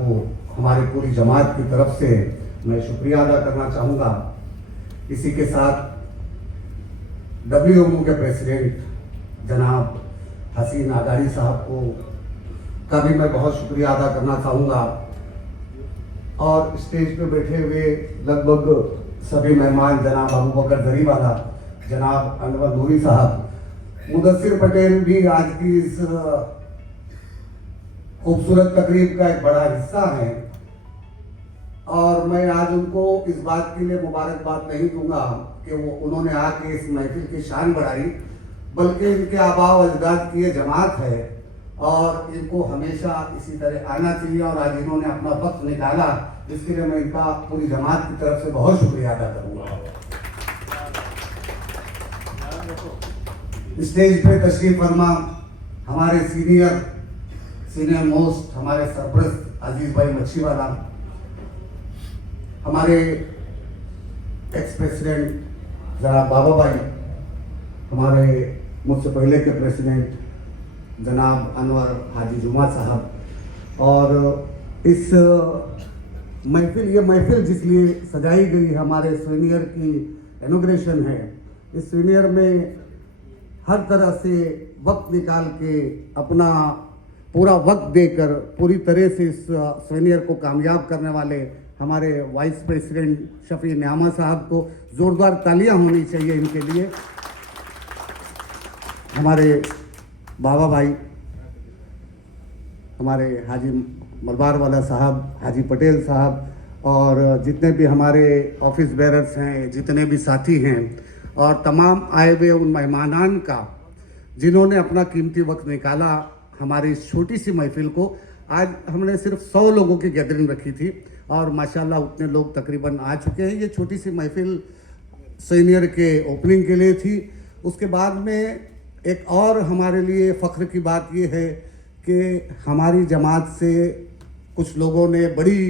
को हमारी पूरी जमात की तरफ से मैं शुक्रिया अदा करना चाहूँगा। इसी के साथ WMO के प्रेसिडेंट जनाब हसीन आगारी साहब को का भी मैं बहुत शुक्रिया अदा करना चाहूँगा। और स्टेज पे बैठे हुए लगभग सभी मेहमान, जनाब अबू बकर जरीवाला, जनाब अनवर नूरी साहब, मुदस्सिर पटेल भी आज की इस खूबसूरत तकरीब का एक बड़ा हिस्सा है। और मैं आज उनको इस बात के लिए मुबारकबाद नहीं दूंगा कि वो उन्होंने आके इस महफिल की शान बढ़ाई, बल्कि इनके आबा व अजदाद की ये जमात है और इनको हमेशा इसी तरह आना चाहिए। और आज इन्होंने अपना वक्त निकाला, जिसके लिए मैं इनका पूरी जमात की तरफ से बहुत शुक्रिया अदा करूंगा। स्टेज पे तशरीफ फरमा हमारे सीनियर मोस्ट हमारे सरपरस्त अजीज भाई मच्छीवाला, हमारे एक्स प्रेसिडेंट जनाब बाबा भाई, हमारे मुझसे पहले के प्रेसिडेंट जनाब अनवर हाजी जुमा साहब, और इस ये महफिल जिसलिए सजाई गई हमारे सीनियर की इनॉग्रेशन है। इस सीनियर में हर तरह से वक्त निकाल के अपना पूरा वक्त देकर पूरी तरह से इस सीनियर को कामयाब करने वाले हमारे वाइस प्रेसिडेंट शफी न्यामा साहब को ज़ोरदार तालियां होनी चाहिए इनके लिए। हमारे बाबा भाई, हमारे हाजी मलबार वाला साहब, हाजी पटेल साहब, और जितने भी हमारे ऑफिस बेरर्स हैं, जितने भी साथी हैं, और तमाम आए हुए उन मेहमानान का जिन्होंने अपना कीमती वक्त निकाला हमारी इस छोटी सी महफिल को। आज हमने सिर्फ 100 लोगों की गैदरिंग रखी थी और माशाल्लाह उतने लोग तकरीबन आ चुके हैं। ये छोटी सी महफिल सीनियर के ओपनिंग के लिए थी। उसके बाद में एक और हमारे लिए फ़ख्र की बात ये है कि हमारी जमात से कुछ लोगों ने बड़ी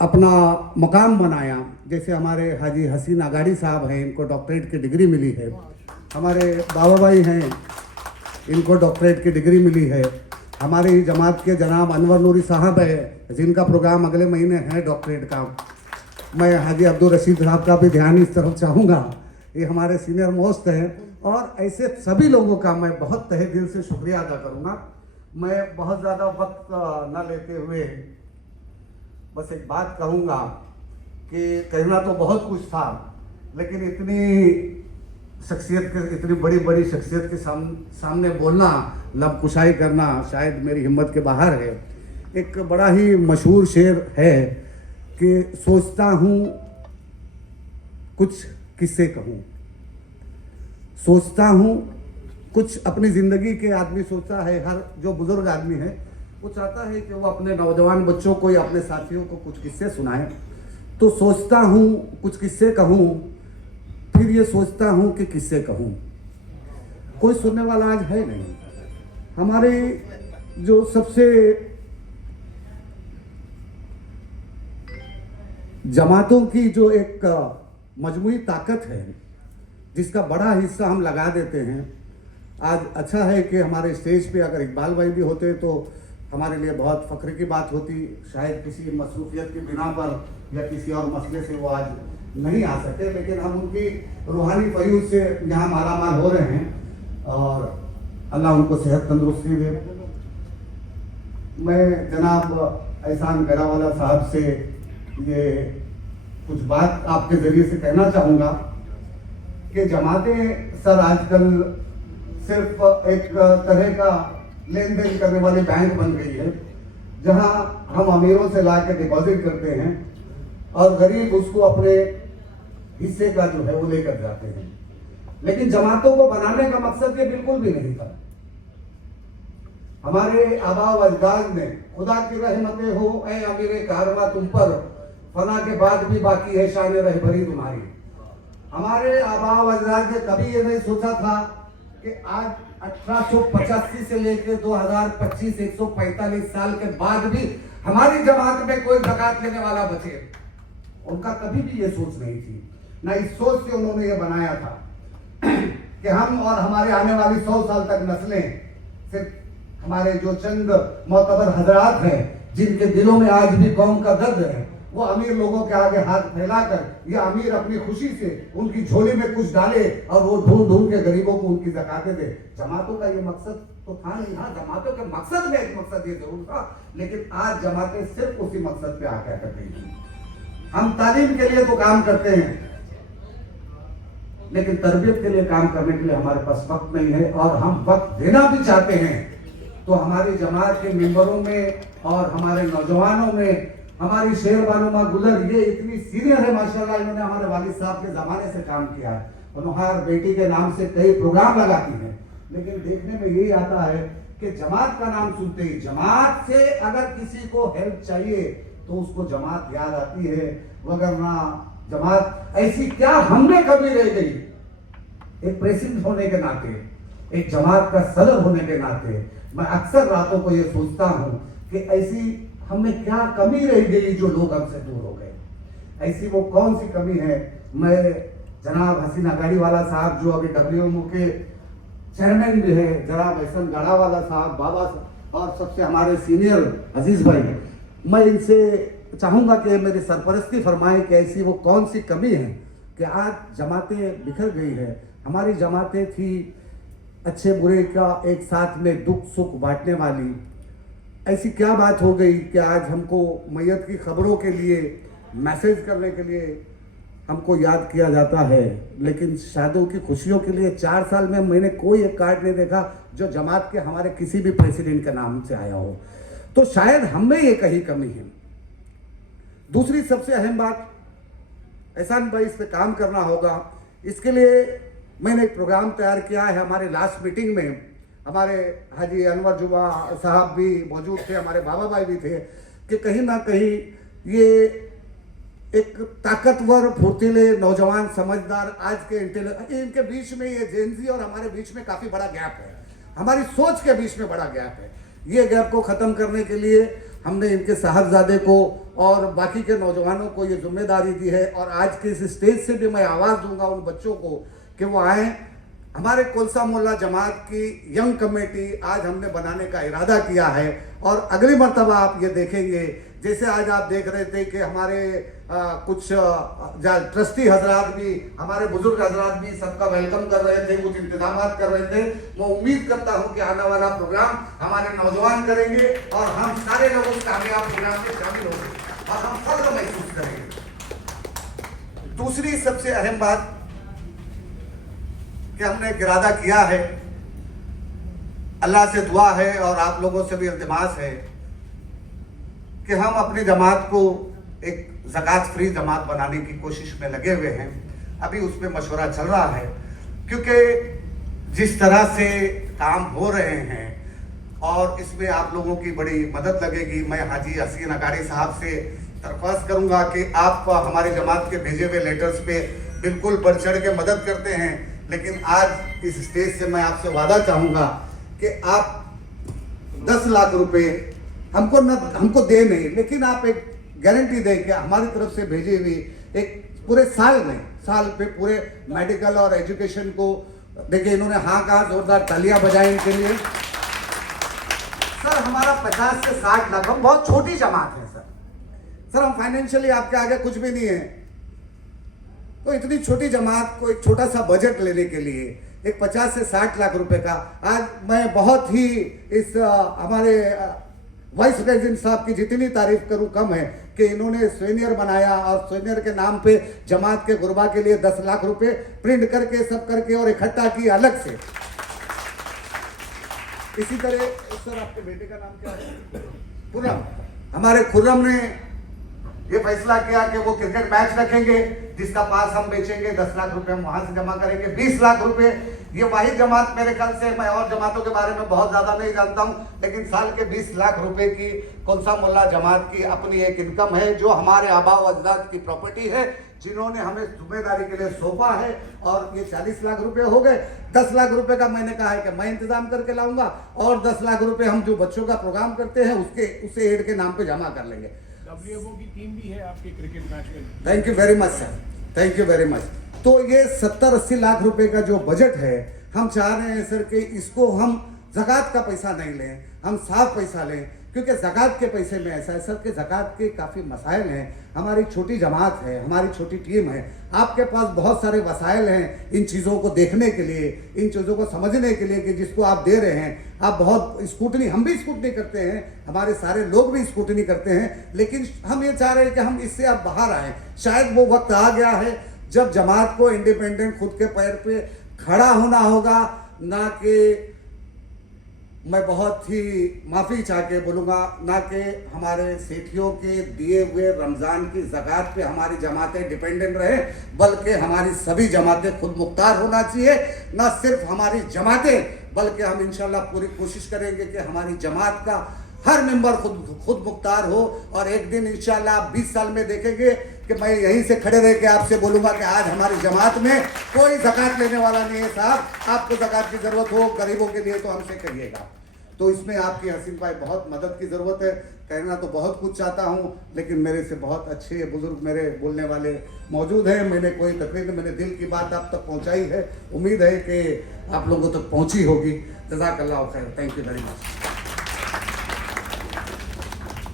अपना मकाम बनाया। जैसे हमारे हाजी हसीन आगाड़ी साहब हैं, इनको डॉक्टरेट की डिग्री मिली है। हमारे बाबा भाई हैं, इनको डॉक्टरेट की डिग्री मिली है। हमारी जमात के जनाब अनवर नूरी साहब है, जिनका प्रोग्राम अगले महीने है डॉक्टरेट का। मैं हाजी अब्दुल रशीद साहब का भी ध्यान इस तरफ चाहूँगा, ये हमारे सीनियर मोस्ट हैं। और ऐसे सभी लोगों का मैं बहुत तहे दिल से शुक्रिया अदा करूँगा। मैं बहुत ज़्यादा वक्त न लेते हुए बस एक बात कहूँगा कि कहना तो बहुत कुछ था, लेकिन इतनी बड़ी शख्सियत के सामने बोलना, लब कुशाई करना शायद मेरी हिम्मत के बाहर है। एक बड़ा ही मशहूर शेर है कि सोचता हूँ कुछ किससे कहूँ, सोचता हूँ कुछ अपनी ज़िंदगी के आदमी सोचता है, हर जो बुज़ुर्ग आदमी है वो चाहता है कि वो अपने नौजवान बच्चों को या अपने साथियों को कुछ किस्से सुनाए। तो सोचता हूँ कुछ किस्से कहूँ, फिर ये सोचता हूँ कि किससे कहूँ। कोई सुनने वाला आज है नहीं। हमारे जो सबसे जमातों की जो एक मजमूई ताकत है, जिसका बड़ा हिस्सा हम लगा देते हैं। आज अच्छा है कि हमारे स्टेज पे अगर इकबाल भाई भी होते तो हमारे लिए बहुत फ़ख्र की बात होती। शायद किसी मसरूफियत की बिना पर या किसी और मसले से वो आज नहीं आ सके, लेकिन हम उनकी रूहानी फयूज से यहाँ मालामाल हो रहे हैं और अल्लाह उनको सेहत तंदुरुस्ती दे। मैं जनाब एहसान गरावाला साहब से ये कुछ बात आपके ज़रिए से कहना चाहूँगा कि जमातें सर आजकल सिर्फ एक तरह का लेन देन करने वाली बैंक बन गई है, जहां हम अमीरों से ला के डिपॉजिट करते हैं और गरीब उसको अपने हिस्से का जो है वो लेकर जाते हैं। लेकिन जमातों को बनाने का मकसद ये बिल्कुल भी नहीं था। हमारे आबा व अजदाद ने, खुदा की रहमतें हो ऐ अमीर कारवा तुम पर, फना के बाद भी बाकी है शान रहबरी तुम्हारी। हमारे आबा व अजदाद ने कभी ये नहीं सोचा था कि आज 1885 से लेकर 2025 145 साल के बाद भी हमारी जमात में कोई ज़कात लेने वाला बचे। उनका कभी भी ये सोच नहीं थी, ना इस सोच से उन्होंने ये बनाया था कि हम और हमारे आने वाली 100 साल तक नस्लें सिर्फ हमारे जो चंद मोतबर हजरात हैं जिनके दिलों में आज भी कौम का दर्द है, वो अमीर लोगों के आगे हाथ फैलाकर या अमीर अपनी खुशी से उनकी झोली में कुछ डाले और वो ढूंढ ढूंढ के गरीबों को उनकी ज़कातें दे। जमातों का ये मकसद तो था नहीं। हाँ, जमातों के मकसद में एक मकसद ये जरूर था, लेकिन आज जमातें सिर्फ उसी मकसद पे आकर कर रही हैं। हम तालीम के लिए तो काम करते हैं, लेकिन तरबियत के लिए काम करने के लिए हमारे पास वक्त नहीं है, और हम वक्त देना भी चाहते हैं तो हमारी जमात के मेंबरों में और हमारे नौजवानों में हमारी शेर बानुमा गुलर ये इतनी सीनियर है माशाल्लाह, इन्होंने हमारे वालिद साहब के ज़माने से काम किया है और नुहार बेटी के नाम से कई प्रोग्राम लगाती हैं। लेकिन देखने में यही आता है कि जमात का नाम सुनते ही, जमात से अगर किसी को हेल्प चाहिए तो उसको जमात याद आती है, वगरना जमात ऐसी क्या हमने कभी रह गई। एक प्रेसिडेंट होने के नाते, एक जमात का सदर होने के नाते मैं अक्सर रातों को ये सोचता हूँ कि ऐसी हमें क्या कमी रह गई जो लोग हमसे दूर हो गए। ऐसी वो कौन सी कमी है। मैं जनाब हसीन अगाड़ीवाला साहब जो अभी WMO के चेयरमैन भी है, जनाब एहसन गढ़ावाला साहब, बाबा साहब और सबसे हमारे सीनियर अजीज भाई, मैं इनसे चाहूँगा कि मेरी सरपरस्ती फरमाएं कि ऐसी वो कौन सी कमी है कि आज जमातें बिखर गई है। हमारी जमातें थी अच्छे बुरे का एक साथ में दुख सुख बांटने वाली। ऐसी क्या बात हो गई कि आज हमको मैयत की खबरों के लिए मैसेज करने के लिए हमको याद किया जाता है, लेकिन शादियों की खुशियों के लिए 4 साल में मैंने कोई एक कार्ड नहीं देखा जो जमात के हमारे किसी भी प्रेसिडेंट के नाम से आया हो। तो शायद हमें ये कहीं कमी है। दूसरी सबसे अहम बात, एहसान भाई इस पे काम करना होगा। इसके लिए मैंने एक प्रोग्राम तैयार किया है। हमारे लास्ट मीटिंग में हमारे हाजी अनवर जुबा साहब भी मौजूद थे, हमारे बाबा भाई भी थे, कि कहीं ना कहीं ये एक ताकतवर फुर्तीले नौजवान समझदार आज के इनके बीच में ये जेनजी और हमारे बीच में काफ़ी बड़ा गैप है, हमारी सोच के बीच में बड़ा गैप है। ये गैप को ख़त्म करने के लिए हमने इनके साहबजादे को और बाकी के नौजवानों को ये जिम्मेदारी दी है, और आज के इस स्टेज से भी मैं आवाज़ दूंगा उन बच्चों को कि वो आएँ। हमारे कोलसा मोहल्ला जमात की यंग कमेटी आज हमने बनाने का इरादा किया है, और अगली मर्तबा आप ये देखेंगे, जैसे आज आप देख रहे थे कि हमारे कुछ ट्रस्टी हजरात भी, हमारे बुजुर्ग हजरात भी सबका वेलकम कर रहे थे, कुछ इंतजाम कर रहे थे। मैं उम्मीद करता हूं कि आने वाला प्रोग्राम हमारे नौजवान करेंगे और हम सारे लोग उस कामयाब प्रोग्राम में शामिल होंगे और हम फख्र महसूस करेंगे। दूसरी सबसे अहम बात कि हमने एक इरादा किया है, अल्लाह से दुआ है और आप लोगों से भी इल्तिमास है कि हम अपनी जमात को एक ज़कात फ्री जमात बनाने की कोशिश में लगे हुए हैं। अभी उस पर मशवरा चल रहा है, क्योंकि जिस तरह से काम हो रहे हैं और इसमें आप लोगों की बड़ी मदद लगेगी। मैं हाजी हसीन अगाड़ी साहब से दरख्वास्त करूंगा कि आप हमारी जमात के भेजे हुए लेटर्स पे बिल्कुल बढ़ चढ़ के मदद करते हैं, लेकिन आज इस स्टेज से मैं आपसे वादा चाहूँगा कि आप 10 लाख रुपए हमको दे नहीं, लेकिन आप एक गारंटी दें कि हमारी तरफ से भेजी हुई एक पूरे साल पे पूरे मेडिकल और एजुकेशन को देखिए। इन्होंने हाँ कहा, जोरदार तालियां बजाएं इनके लिए। सर हमारा 50 से 60 लाख, हम बहुत छोटी जमात है सर हम फाइनेंशियली आपके आगे कुछ भी नहीं है। तो इतनी छोटी जमात को एक छोटा सा बजट लेने के लिए एक 50 से 60 लाख रुपए का, आज मैं बहुत ही इस हमारे वाइस प्रेसिडेंट साहब की जितनी तारीफ करूं कम है कि इन्होंने स्वेनियर बनाया और स्वेनियर के नाम पे जमात के गुरबा के लिए 10 लाख रुपए प्रिंट करके सब करके और इकट्ठा की अलग से। इसी तरह सर आपके बेटे का नाम क्या है? खुर्रम। हमारे खुर्रम ने ये फैसला किया कि वो क्रिकेट मैच रखेंगे, जिसका पास हम बेचेंगे, 10 लाख रुपए हम वहां से जमा करेंगे, 20 लाख रुपए। ये वाहिद जमात मेरे ख्याल से, मैं और जमातों के बारे में बहुत ज्यादा नहीं जानता हूं, लेकिन साल के 20 लाख रुपए की कोलसा मोहल्ला जमात की अपनी एक इनकम है, जो हमारे आबा व अजदाद की प्रॉपर्टी है, जिन्होंने हमें जिम्मेदारी के लिए सौंपा है। और ये 40 लाख रुपए हो गए। 10 लाख रुपए का मैंने कहा है कि मैं इंतजाम करके लाऊंगा, और 10 लाख रुपए हम जो बच्चों का प्रोग्राम करते हैं उससे एड के नाम पे जमा कर लेंगे। WMO की टीम भी है आपके क्रिकेट मैच में। Thank you very much sir, thank you very much. तो ये 70-80 लाख रुपए का जो बजट है, हम चाह रहे हैं सर कि इसको हम ज़कात का पैसा नहीं लें, हम साफ पैसा लें, क्योंकि ज़कात के पैसे में ऐसा है सर कि ज़कात के काफ़ी मसाइल हैं। हमारी छोटी जमात है, हमारी छोटी टीम है, आपके पास बहुत सारे वसाइल हैं इन चीज़ों को देखने के लिए, इन चीज़ों को समझने के लिए कि जिसको आप दे रहे हैं। आप बहुत स्कूटनी, हम भी स्कूटनी करते हैं, हमारे सारे लोग भी स्कूटनी करते हैं, लेकिन हम ये चाह रहे हैं कि हम इससे अब बाहर आएँ। शायद वो वक्त आ गया है जब जमात को इंडिपेंडेंट खुद के पैर पे खड़ा होना होगा, ना कि मैं बहुत ही माफ़ी चाह के बोलूँगा, ना कि हमारे सेठियों के दिए हुए रमज़ान की ज़कात पे हमारी जमातें डिपेंडेंट रहे, बल्कि हमारी सभी जमातें खुद मुख्तार होना चाहिए। ना सिर्फ हमारी जमातें, बल्कि हम इंशाल्लाह पूरी कोशिश करेंगे कि हमारी जमात का हर मेंबर खुद मुख्तार हो। और एक दिन इंशाल्लाह आप 20 साल में देखेंगे कि मैं यहीं से खड़े रह के आपसे बोलूँगा कि आज हमारी जमात में कोई ज़कात लेने वाला नहीं है साहब, आपको ज़कात की ज़रूरत हो गरीबों के लिए तो हमसे कहिएगा। तो इसमें आपकी हसीन भाई बहुत मदद की ज़रूरत है। कहना तो बहुत कुछ चाहता हूँ, लेकिन मेरे से बहुत अच्छे बुजुर्ग मेरे बोलने वाले मौजूद हैं। मैंने कोई तकरीर, मैंने दिल की बात आप तक पहुँचाई है, उम्मीद है कि आप लोगों तक पहुँची होगी। जज़ाकल्लाह खैर, थैंक यू वेरी मच।